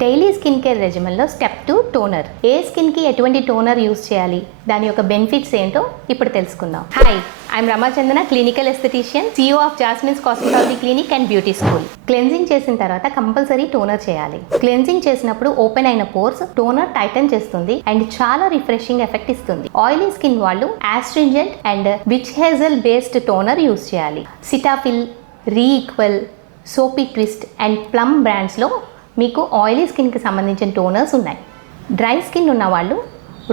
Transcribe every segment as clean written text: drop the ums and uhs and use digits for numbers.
Daily skin care రెజిమెన్లో step 2 toner. ఏ స్కిన్కి ఎటువంటి టోనర్ యూస్ చేయాలి, దాని యొక్క బెనిఫిట్స్ ఏంటో ఇప్పుడు తెలుసుకుందాం. Hi, I'm Ramachandana, clinical esthetician, CEO of Jasmine's cosmetology clinic and beauty school. Cleansing చేసిన తర్వాత కంపల్సరీ టోనర్ చేయాలి. క్లెన్జింగ్ చేసినప్పుడు ఓపెన్ అయిన పోర్స్ టోనర్ టైటన్ చేస్తుంది అండ్ చాలా రిఫ్రెషింగ్ ఎఫెక్ట్ ఇస్తుంది. ఆయిలీ స్కిన్ వాళ్ళు astringent and witch hazel based toner use చేయాలి. Cetaphil, Reequil, Soapy Twist and Plum బ్రాండ్స్లో మీకు ఆయిలీ స్కిన్కి సంబంధించిన టోనర్స్ ఉన్నాయి. డ్రై స్కిన్ ఉన్న వాళ్ళు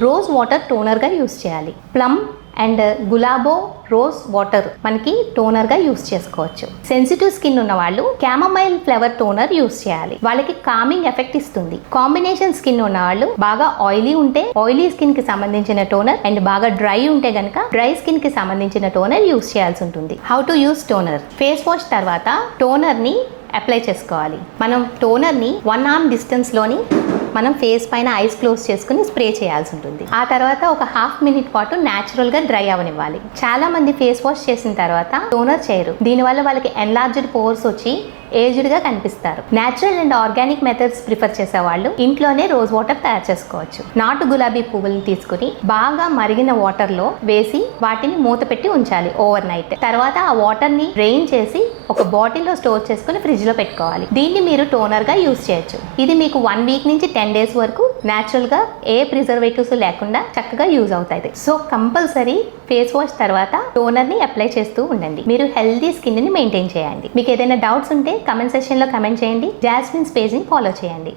రోజ్ వాటర్ టోనర్గా యూస్ చేయాలి. Plum and Gulabo rose water మనకి టోనర్గా యూస్ చేసుకోవచ్చు. సెన్సిటివ్ స్కిన్ ఉన్న వాళ్ళు క్యామమైల్ ఫ్లవర్ టోనర్ యూస్ చేయాలి. వాళ్ళకి కామింగ్ ఎఫెక్ట్ ఇస్తుంది. కాంబినేషన్ స్కిన్ ఉన్న వాళ్ళు బాగా ఆయిలీ ఉంటే ఆయిలీ స్కిన్ కి సంబంధించిన టోనర్ అండ్ బాగా డ్రై ఉంటే గనక డ్రై స్కిన్ కి సంబంధించిన టోనర్ యూస్ చేయాల్సి ఉంటుంది. How to use toner. Face wash తర్వాత టోనర్ని అప్లై చేసుకోవాలి. మనం టోనర్ని 1 arm డిస్టెన్స్లోని మనం ఫేస్ పైన ఐస్ క్లోజ్ చేసుకుని స్ప్రే చేయాల్సి ఉంటుంది. ఆ తర్వాత ఒక ½ minute పాటు న్యాచురల్గా డ్రై అవనివ్వాలి. చాలా మంది ఫేస్ వాష్ చేసిన తర్వాత టోనర్ చేయరు. దీనివల్ల వాళ్ళకి ఎన్లార్జ్డ్ పోర్స్ వచ్చి ఏజ్డ్గా కనిపిస్తారు. Natural and organic methods prefer చేసే వాళ్ళు ఇంట్లోనే రోజ్ వాటర్ తయారు చేసుకోవచ్చు. నాటు గులాబీ పువ్వులు తీసుకుని బాగా మరిగిన వాటర్లో వేసి వాటిని మూత పెట్టి ఉంచాలి ఓవర్ నైట్. తర్వాత ఆ వాటర్ని డ్రైన్ చేసి ఒక బాటిల్లో స్టోర్ చేసుకుని ఫ్రిడ్జ్లో పెట్టుకోవాలి. దీన్ని మీరు టోనర్గా యూస్ చేయొచ్చు. ఇది మీకు 1 week నుంచి 10 days వరకు న్యాచురల్గా ఏ ప్రిజర్వేటివ్స్ లేకుండా చక్కగా యూజ్ అవుతాయి. సో కంపల్సరీ ఫేస్ వాష్ తర్వాత టోనర్ని అప్లై చేస్తూ ఉండండి. మీరు హెల్దీ స్కిన్ని మెయింటైన్ చేయండి. మీకు ఏదైనా డౌట్స్ ఉంటే కమెంట్ సెక్షన్లో కమెంట్ చేయండి. జాస్మిన్స్ పేజ్ని ఫాలో చేయండి.